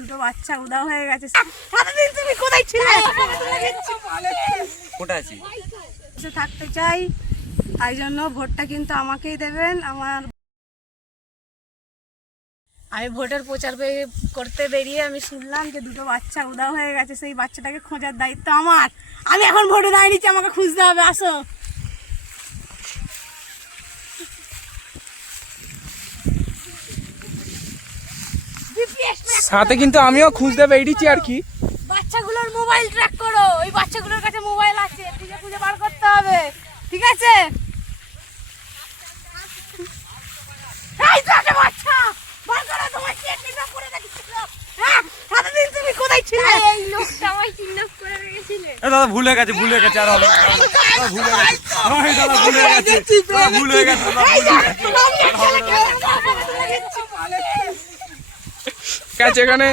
দুটো বাচ্চা উধাও হয়ে গেছে। সারাদিন তুমি কোথায় ছিলে? কোথায় আছি? থাকতে চাই, তাই জন্য ভোটটা কিন্তু আমাকেই দেবেন। আমি ভোটের প্রচার করতে বেরিয়ে আমি শুনলাম যে দুটো বাচ্চা উধাও হয়ে গেছে, সেই বাচ্চাটাকে খোঁজার দায়িত্ব আমার। আমি এখন ভোটে দাঁড়িয়ে নিচ্ছি, আমাকে খুঁজতে হবে, আসো। সাথে কিন্তু আমিও খুঁজতে বেরিয়েছি আর কি। বাচ্চাগুলোর মোবাইল ট্র্যাক করো, ওই বাচ্চাগুলোর কাছে মোবাইল আছে, খুঁজে খুঁজে বার করতে হবে, ঠিক আছে? এই তো একটা বাচ্চা, বার করো, তোমার চেকটা পড়ে গেছিল। হ্যাঁ, সারাদিন তুমি কোথায় ছিলে? এই লোকটা আমায় কিডন্যাপ করে রেখেছিলে। দাদা ভুল হয়ে গেছে আর হবে না। ভুল হয়ে গেছে, দাদা ভুল হয়ে গেছে, ভুল হয়ে গেছে। কাছে এখানে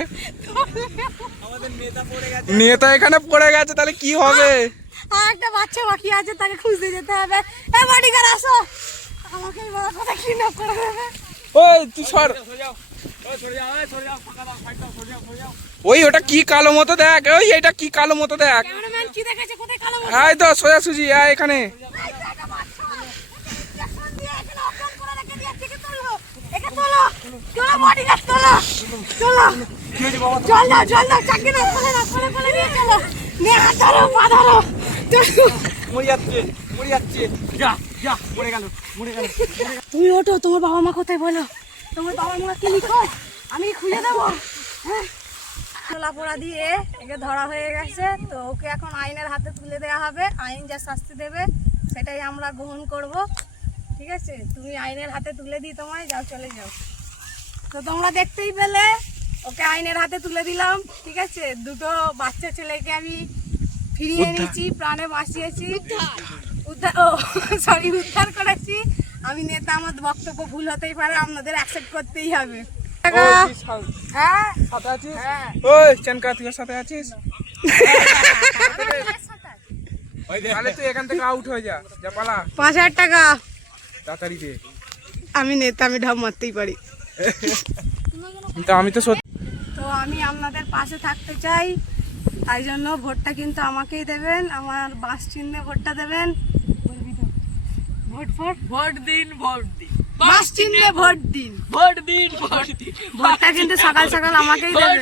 নেতা এখানে পড়ে গেছে, তাহলে কি হবে? আর একটা বাচ্চা বাকি আছে, তাকে খুঁজতে যেতে হবে। এই বডিগার্ড আসো, আমাকে বড় কথা কিডন্যাপ করে দেবে। ওই তুই সর, ওই ওটা কি কালো মতো দেখ, ওই এটা কি কালো মতো দেখ। ক্যামেরাম্যান কি দেখেছে? কোথায় কালো মতো? এই তো সোজা সুজি এখানে। এই তো একটা বাচ্চা, ইনজেকশন দিয়ে এখানে অজ্ঞান করে রেখে দিয়েছে। একে তোলো, একে তোলো, তোলো বডিগার্ড, তোলো, তোলো। জল দাও, জল দাও, চাকি দাও, ফেলে নিয়ে চলো। নিয়ে হাত ধরো, পা ধরো, চলো। মরে যাচ্ছে, যা, মরে গেল। তুমি ওঠো, তোমার বাবা মা কোথায় বলো? তোমার বাবা মা কি লিখো, আমি খুঁজে দেবো। হ্যাঁ, পোড়া দিয়ে একে ধরা হয়ে গেছে, তো ওকে এখন আইনের হাতে তুলে দেওয়া হবে। আইন যা শাস্তি দেবে সেটাই আমরা গ্রহণ করব, ঠিক আছে? তুমি আইনের হাতে তুলে দিই তোমায়, যাও, চলে যাও। তো তোমরা দেখতেই পেলে, ওকে আইনের হাতে তুলে দিলাম, ঠিক আছে? দুটো বাচ্চা ছেলেকে আমি ফিরিয়ে এনেছি, প্রাণে বাঁচিয়েছি, উদ্ধার করেছি। আমি নেতা, আমার বক্তব্য ভুল হতেই পারে, আপনাদের অ্যাকসেপ্ট করতেই হবে। হ্যাঁ, সাথে আছিস? হ্যাঁ। ওই চেনকা তুই সাথে আছিস? তাহলে তুই এখান থেকে আউট হয়ে যা পালা। 5000 টাকা তাড়াতাড়ি দে। আমি নেতা, আমি ঢপ মারতেই পারি। কিন্তু আমি তো সত্যি। তো আমি আপনাদের পাশে থাকতে চাই, তাই জন্য ভোটটা কিন্তু আমাকেই দেবেন। আমার বাস চিহ্নে ভোটটা দেবেন। ভোট দিন, বাস চিহ্নে ভোট দিন। ভোটটা কিন্তু সকাল সকাল আমাকেই দেবেন।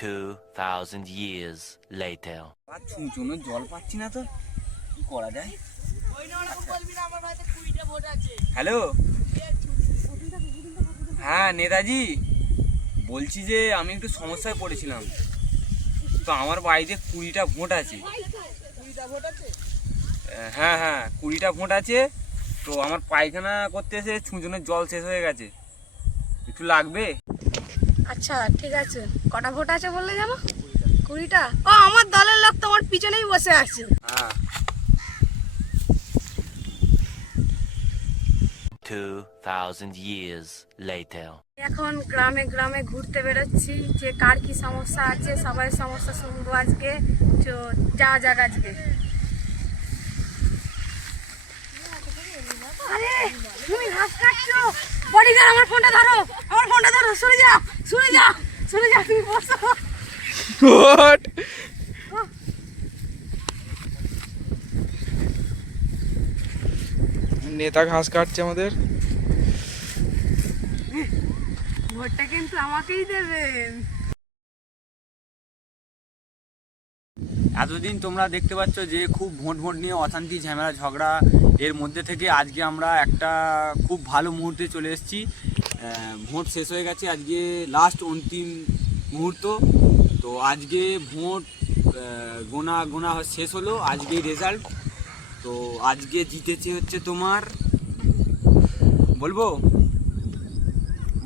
2000 years later. চুনো জল পাচ্ছি না, তো কি করা যায়? হ্যালো, হ্যাঁ নেতাজি বলছি যে আমি একটু সমস্যায় পড়েছিলাম। তো আমার বাড়িতে 20টা ভোট আছে। হ্যাঁ, 20টা ভোট আছে। তো আমার পায়খানা করতে এসে ছুঁচনের জল শেষ হয়ে গেছে, একটু লাগবে। আচ্ছা, ঠিক আছে। কটা ভোট আছে বললে জানো? 20টা। ও, আমার দলের লোক তোমার পিছনেই বসে আছে। হ্যাঁ, 2000 years later. এখন গ্রামে গ্রামে ঘুরতে বেরোচ্ছি, যে কার কি সমস্যা আছে, সবাই সমস্যা শুনবো আজকে। যাওয়া যাক আজকে। আরে তুমি ঘাস কাটছো, বডিগার্ড আমার ফোনটা ধরো, সরে যাও, তুমি বসো। ভোট নেতা ঘাস কাটছে আমাদের। ভোটটা কিন্তু আমাকেই দেবেন। এতদিন তোমরা দেখতে পাচ্ছ যে খুব ভোট নিয়ে অশান্তি, ঝামেলা, ঝগড়া, এর মধ্যে থেকে আজকে আমরা একটা খুব ভালো মুহূর্তে চলে এসেছি। ভোট শেষ হয়ে গেছে, আজকে লাস্ট অন্তিম মুহূর্ত। তো আজকে ভোট গোনা শেষ হলো, আজকেই রেজাল্ট। তো আজকে জিতেছে হচ্ছে তোমার, বলবো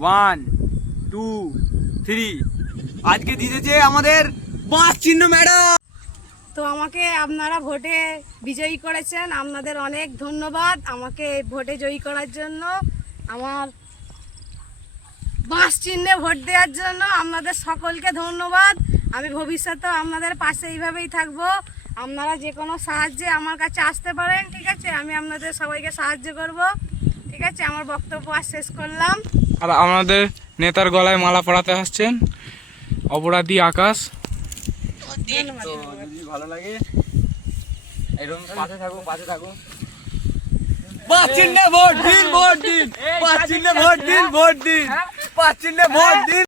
1 2 3, আজকে জিতেছে আমাদের বাস চিহ্ন ম্যাডাম। তো আমাকে আপনারা ভোটে বিজয়ী করেছেন, আপনাদের অনেক ধন্যবাদ। আমাকে ভোটে জয়ী করার জন্য, আমার বাস চিহ্নে ভোট দেওয়ার জন্য আপনাদের সকলকে ধন্যবাদ। আমি ভবিষ্যতেও আপনাদের পাশে এইভাবেই থাকবো। আপনারা যে কোনো সাহায্যে আমার কাছে আসতে পারেন, ঠিক আছে? আমি আপনাদের সবাইকে সাহায্য করব, ঠিক আছে? আমার বক্তব্য আর শেষ করলাম। আর আমাদের নেতার গলায় মালা পরাতে আসছেন অপরাধী আকাশ। তো যদি ভালো লাগে এরকম পাশে থাকো। পাঁচ চিহ্নে ভোট দিন, ভোট দিন। পাঁচ চিহ্নে ভোট দিন, ভোট দিন। পাঁচ চিহ্নে ভোট দিন।